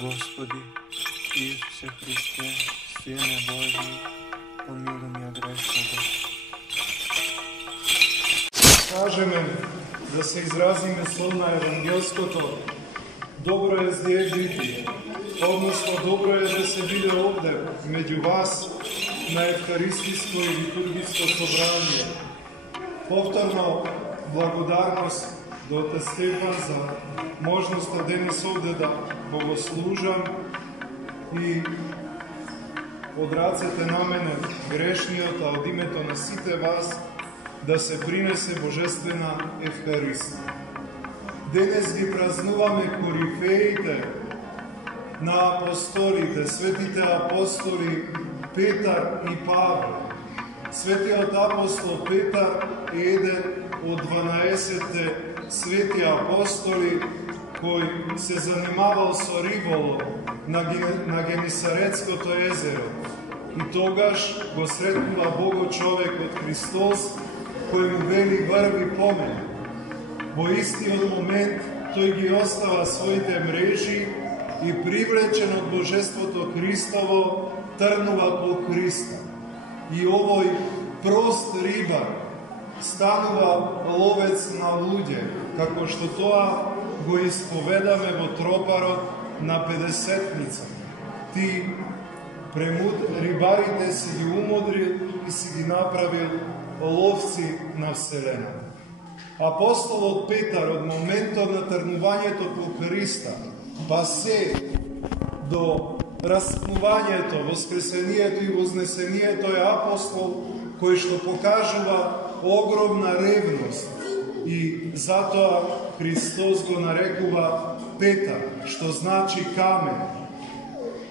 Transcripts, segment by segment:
Господи, Исусе Христе, Сине Божий, помилуй меня грешного. Кажеме да се изразиме со на евангелското, добро е здje biti, odnosno dobro je da se vide ovde, među vas, na evharistijsko i liturgijsko sobranje. Повторно благодарност до Отец Стефан за можноста денес овде да богослужам и од рацете на мене грешниот, а од името на сите вас да се принесе Божествена Евхаристија. Денес ги празнуваме корифеите на апостолите, светите апостоли Петар и Павле. Светиот апостол Петар е еден од 12 свети апостоли кој се занимавал со риболов на Генисарецкото езеро. И тогаш го сретнува Бого човекот Христос, кој му вели врви по мене. Во истиот момент тој ги остава своите мрежи и привлечен од Божеството Христово трнува по Христа. И овој прост рибар станува ловец на луѓе, како што тоа го исповедаме во тропарот на Педесетница. Ти рибарите си ги умодрил и си ги направил ловци на Вселената. Апостолот Петар од моментот на трнувањето по Христа, па се до распнувањето, воскресението и вознесението е апостол кој што покажува огромна ревност и затоа Христос го нарекува Петар, што значи камен.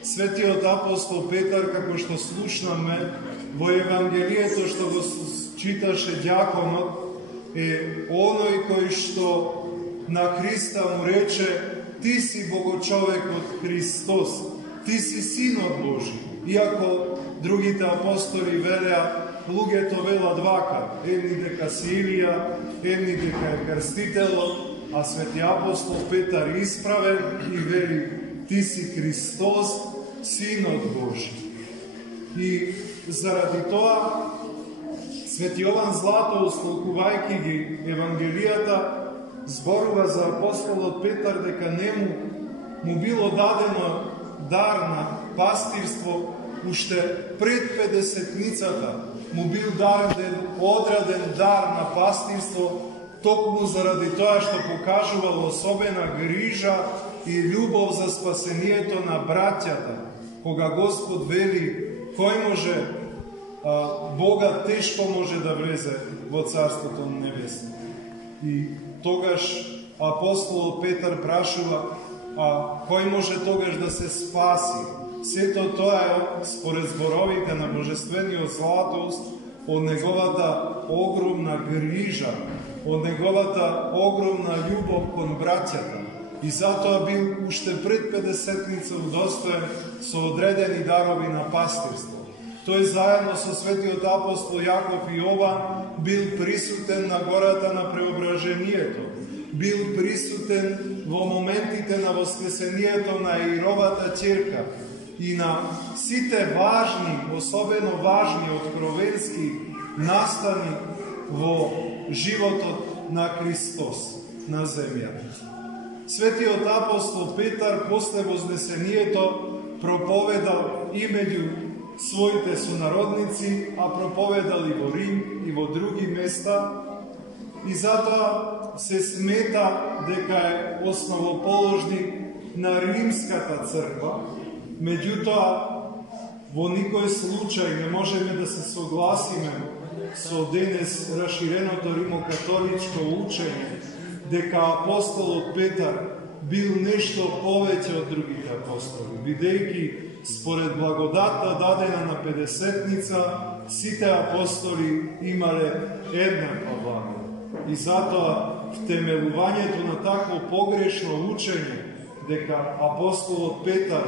Светиот апостол Петар, како што слушнаме во Евангелието што го читаше дјаконот, е оној кој што на Христа му рече: ти си Богочовекот Христос, ти си Синот Божи. Иако другите апостоли велеа, луѓето велат вака, едни дека си Илија, едни дека е крстителот, а свети апостол Петар исправен и вели: ти си Христос, Синот Божи. И заради тоа свети Јован Златоуст, толкувајќи ги Евангелијата, зборува за апостолот Петар дека нему му било дадено дар на пастирство уште пред Педесетницата, му бил одреден дар на пастирство, токму заради тоа што покажувал особена грижа и љубов за спасението на браќата. Кога Господ вели кој може, Бога тешко може да влезе во Царството небесно. И тогаш апостолот Петар прашува: кој може тогаш да се спаси? Сето тоа е според зборовите на Божествениот Златоуст од неговата огромна грижа, од неговата огромна љубов кон браќата. И затоа бил уште пред Педесетница удостоен со одредени дарови на пастирство. Тој заедно со светиот апостол Јаков и Јован бил присутен на гората на Преображението, бил присутен во моментите на воскресението на Иеровата ќерка и на сите важни, особено важни, откровенски настани во животот на Христос на земјата. Светиот апостол Петар после вознесението проповедал и меѓу своите сонародници, а проповедал и во Рим и во други места, и затоа се смета дека е основоположник на Римската црква. Меѓутоа, во никој случај не можеме да се согласиме со денес раширеното римокатоличко учење дека апостолот Петар бил нешто повеќе од другите апостоли, бидејќи според благодатта дадена на Педесетница, сите апостоли имале еднаква благодат. И затоа втемелувањето на такво погрешно учење дека апостолот Петар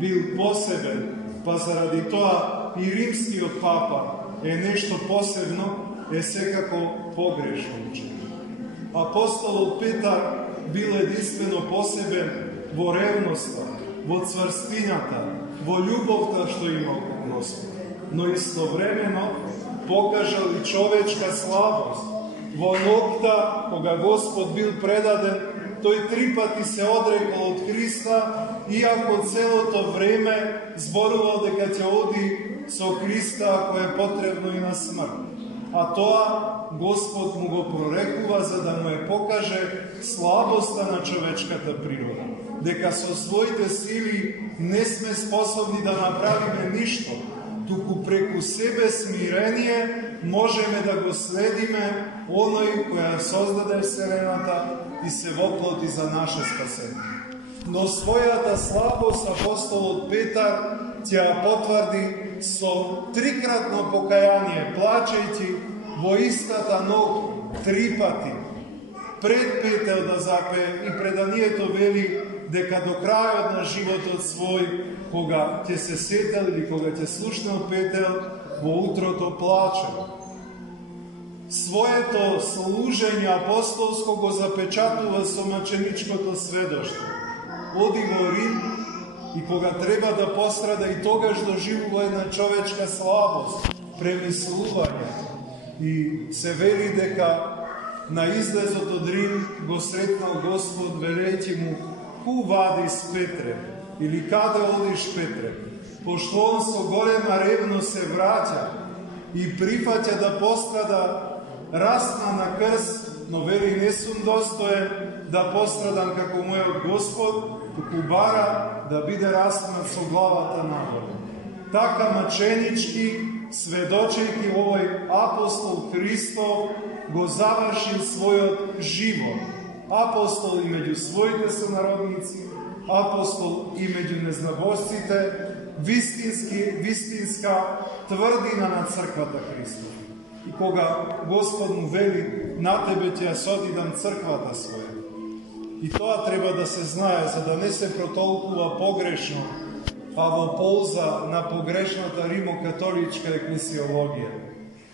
бил посебен, па заради тоа и римскиот папа е нешто посебно, е секако погрешно учење. Апостолот Петар бил единствено посебен во ревноста, во цврстината, во љубовта што има кон Господ. Но истовремено покажал и човечка слабост. Во ноќта, кога Господ бил предаден, тој 3 пати се одрекол од Христа, иако целото време зборувал дека ќе оди со Христа ако е потребно и на смрт. А тоа Господ му го прорекува за да му е покаже слабоста на човечката природа. Дека со своите сили не сме способни да направиме ништо, туку преку себе смирение можеме да го следиме оној која создаде Вселената и се воплоти за наше спасение. Но својата слабост апостолот Петар ќе потврди со 3-кратно покаяние, плачејќи во истата ноќ 3 пати. Пред Петел да запее и преданието вели дека до крајот на животот свој, кога ќе се сетел или кога ќе слушнал Петел, во утрото плаче. Своето служење апостолско го запечатува со маченичкото сведоштво. Оди во Рим и кога треба да пострада и тогаш доживува една човечка слабост, премислување. И се вели дека на излезот од Рим го сретнал Господ велејќи му: "Ку вадис, Петре?" или "Каде одиш, Петре?" Пошто он со голема ревност се враќа и прифаќа да пострада, расна на крст, но вели: "Не сум достоен да пострадам како мојот Господ", туку бара да биде раснат со главата нагоре. Така маченички, сведочејќи овој апостол Христов, го завршил својот живот. Апостол и меѓу своите сонародници, апостол и меѓу незнабожците, вистинска тврдина на црквата Христова. И кога Господ му вели: "На тебе ќе ја содидам црквата своја", и тоа треба да се знае, за да не се протолкува погрешно, а во полза на погрешната римокатоличка еклесиологија.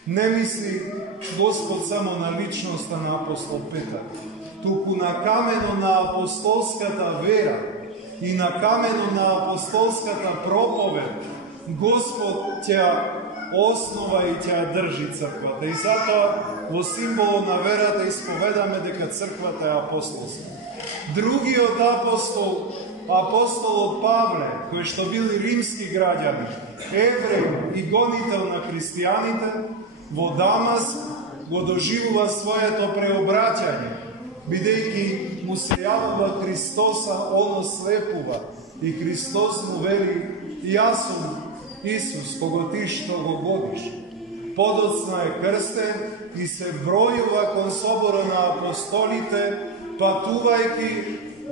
Не мисли Господ само на личноста на апостол Петар, туку на камено на апостолската вера и на камено на апостолската проповед Господ ќе основа и ќе држи црквата. И затоа во символот на верата исповедаме дека црквата е апостолска. Другиот апостол, апостолот Павле, кој што бил римски граѓанин, евреј и гонител на христијаните, во Дамаск го доживува своето преобраќање, бидејќи му се јавува Христоса, оно слепува, и Христос му вели: "Јас сум Исус, кого ти што го гониш." Подоцна е крстен и се бројува кон собора на апостолите, патувајќи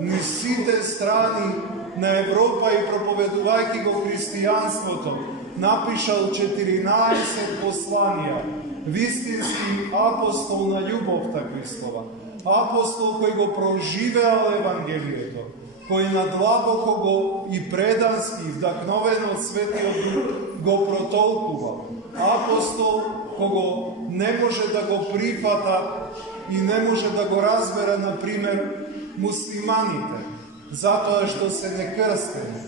низ сите страни на Европа и проповедувајќи го христијанството. Напишал 14 посланија. Вистински апостол на љубовта Христова. Апостол кој го проживеал Евангелието, кој надлабоко го и предански, вдакновен од Светиот Дух, го протолкува. Апостол кого не може да го прифата и не може да го разбере, например, муслиманите, затоа што се некрстени.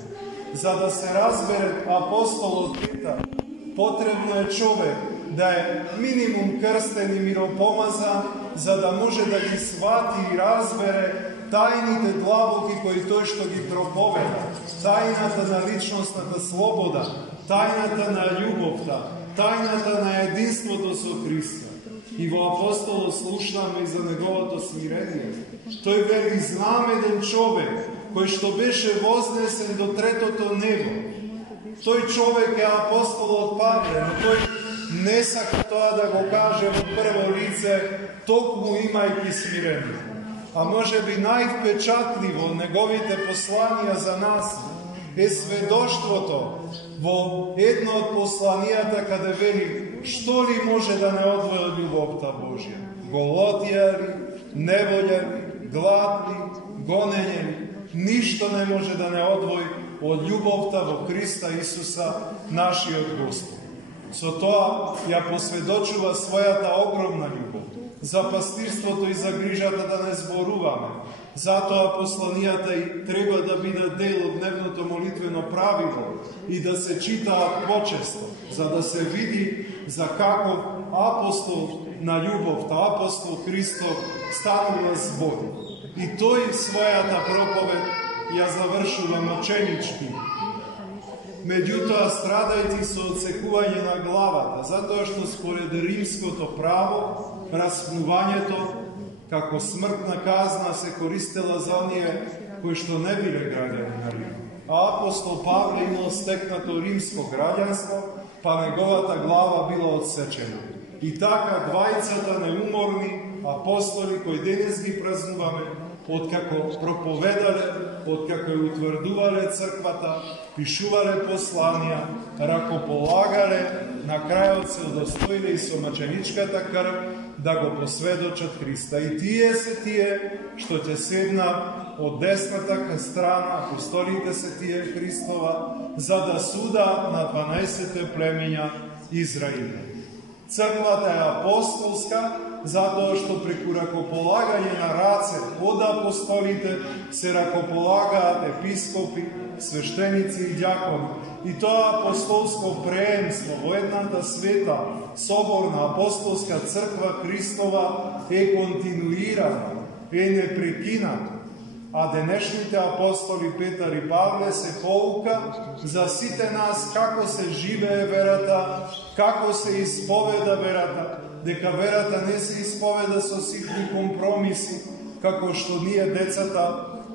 За да се разбере апостолот Петар, потребно е човек да е минимум крстен и миропомазан, за да може да ги свати и разбере тајните длабоки кои тој што ги проповеда, тајната на личностната слобода, тајната на љубовта, тајната на единството со Христа. И во апостолот слушнаме и за неговото смирение. Тој вели: "Знам еден човек кој што беше вознесен до третото небо." Тој човек е апостолот Павле, но тој не сака тоа да го каже во прво лице, токму имајќи смирение. А може би највпечатливо неговите посланија за нас е сведоштвото во едно од посланијата каде вели: "Што ли може да не одвои од љубовта Божја? Голотија ли, неволја ли, глад ли, гонење ли? Ништо не може да не одвои од љубовта во Христа Исуса, нашиот Господ." Со тоа ја посведочува својата огромна љубов. За пастирството и за грижата да не зборуваме. Затоа посланијата и треба да бидат дел од дневното молитвено правило и да се читаат почесто, за да се види за каков апостол на љубовта, апостол Христов, станува збор. И тој својата проповед ја завршува мъченички. Меѓутоа, страдајќи со отсекување на главата, затоа што според римското право, распнувањето како смртна казна се користела за оние кои што не биле граѓани на Рим. А апостол Павле имал стекнато римско граѓанство, па неговата глава била отсечена. И така двајцата неуморни апостоли кои денес ги празнуваме, откако проповедале, откако ја утврдувале црквата, пишувале посланија, ракополагале, на крајот се удостоиле и со мъченичката крв да го посведочат Христа. И тие се тие што ќе седнат од десната страна, апостолите се тие Христова, за да суда на 12 племења Израиля. Црквата е апостолска, затоа што преку ракополагање на раце од апостолите се ракополагаат епископи, свештеници и дјакони. И тоа апостолско преемство во едната света, соборна апостолска црква Христова е континуирана, е непрекината. А денешните апостоли Петар и Павле се поука за сите нас како се живее верата, како се исповеда верата, дека верата не се исповеда со ситни компромиси, како што ние децата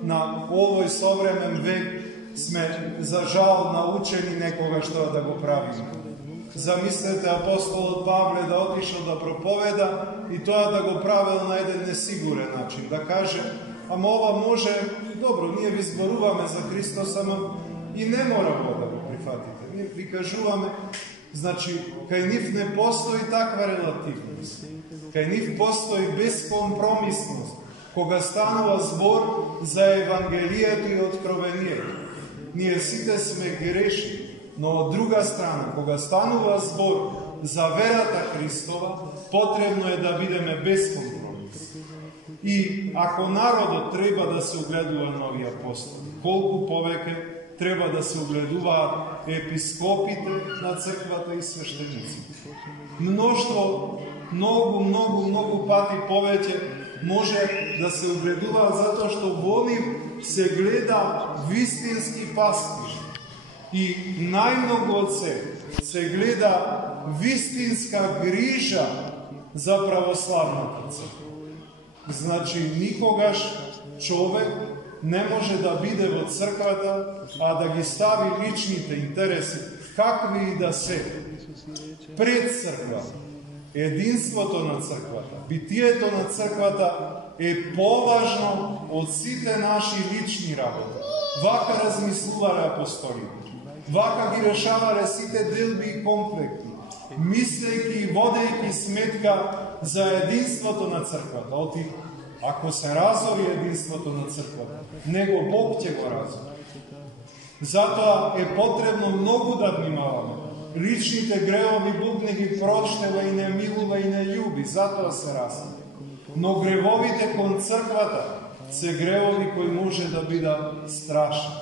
на овој современ век сме за жал научени некогаш тоа да го правиме. Замислете апостолот Павле да отишол да проповеда и тоа да го правил на еден несигурен начин, да каже: ама ова може, добро, ние ви зборуваме за Христос, ама и не мора да го прифатите. Ние ви кажуваме, значи, кај нив не постои таква релативност. Кај нив постои безкомпромисност, кога станува збор за Евангелието и откровението. Ние сите сме грешни, но од друга страна, кога станува збор за верата Христова, потребно е да бидеме безкомпромис. И ако народот треба да се огледува на овие апостоли, колку повеќе треба да се огледуваат епископите на црквата и свештениците. Мноштво, многу пати повеќе може да се огледуваат затоа што во нив се гледа вистински пастиш. И најмногу од се гледа вистинска грижа за православната црква. Значи, никогаш човек не може да биде во црквата, а да ги стави личните интереси, какви и да се, пред црквата. Единството на црквата, битието на црквата е поважно од сите наши лични работи. Вака размислувале апостолите. Вака ги решавале сите делби и конфликти, мислејќи и водејќи сметка за единството на црквата. Оти, ако се разори единството на црквата, него Бог ќе го разори. Затоа е потребно многу да внимаваме. Личните гревови Бог не ги проштева и не милува и не љуби, затоа се разори. Но гревовите кон црквата се гревови кои може да бидат страшни.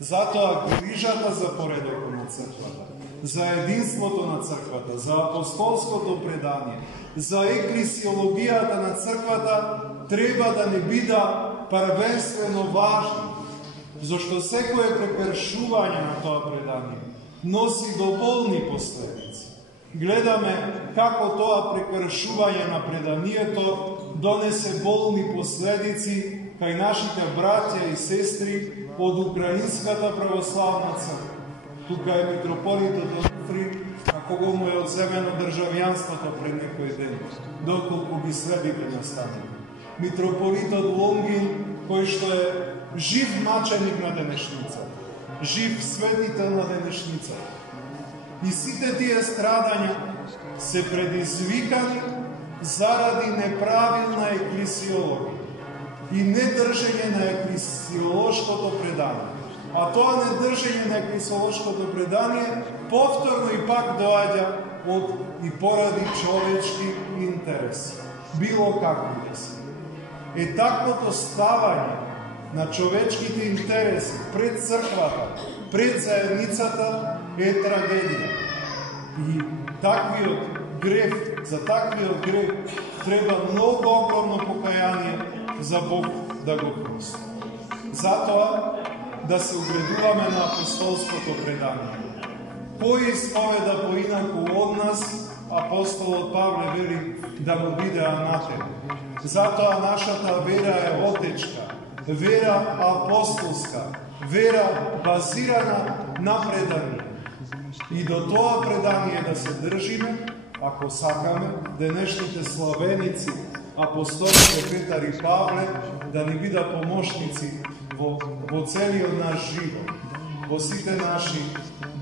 Затоа грижата за поредокот на црквата, за единството на црквата, за апостолското предание, за еклесиологијата на црквата треба да не бида првенствено важни, зашто секое прекршување на тоа предание носи доволни последици. Гледаме како тоа прекршување на преданието донесе болни последици кај нашите браќа и сестри од Украинската православна црква. Тука е митрополитот Онуфри, а кого му е одземено државјанството пред некој ден, доколку ги следите настаните. Митрополитот Лонгин, кој што е жив маченик на денешница, жив светител на денешница. И сите тие страдања се предизвикани заради неправилна еклесиологија и недржење на еклесиолошкото предание. А тоа недржење на еклесиолошкото предание повторно и пак доаѓа од и поради човечки интереси. Било какви да се. Е таквото ставање на човечките интереси пред црквата, пред заедницата е трагедија. И таквиот грев, за таквиот грев треба многу огромно покаяние за Бог да го прости. Затоа да се угредуваме на апостолското предание. Кој исповеда поинаку од нас, апостолот Павле вели да му биде анатема. Затоа нашата вера е отечка, вера апостолска, вера базирана на предание. И до тоа предание да се држиме, ако сакаме, денешните славеници, апостолите Петар и Павле, да ни бидат помошници во целиот наш живот, во сите наши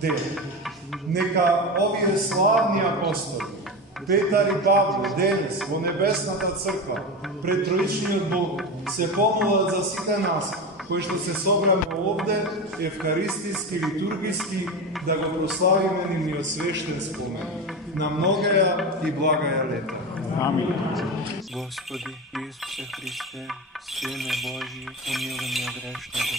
дели. Нека овие славни апостоли, Петар и Павле, денес во Небесната црква, пред Троичниот Бог, се помолат за сите нас, кои што се собраме овде, евхаристиски, литургиски, да го прославиме нивниот свештен спомен. На многая и благая лета. Амин. Господи Исусе Христе, Сине Божий, помилуй меня грешного.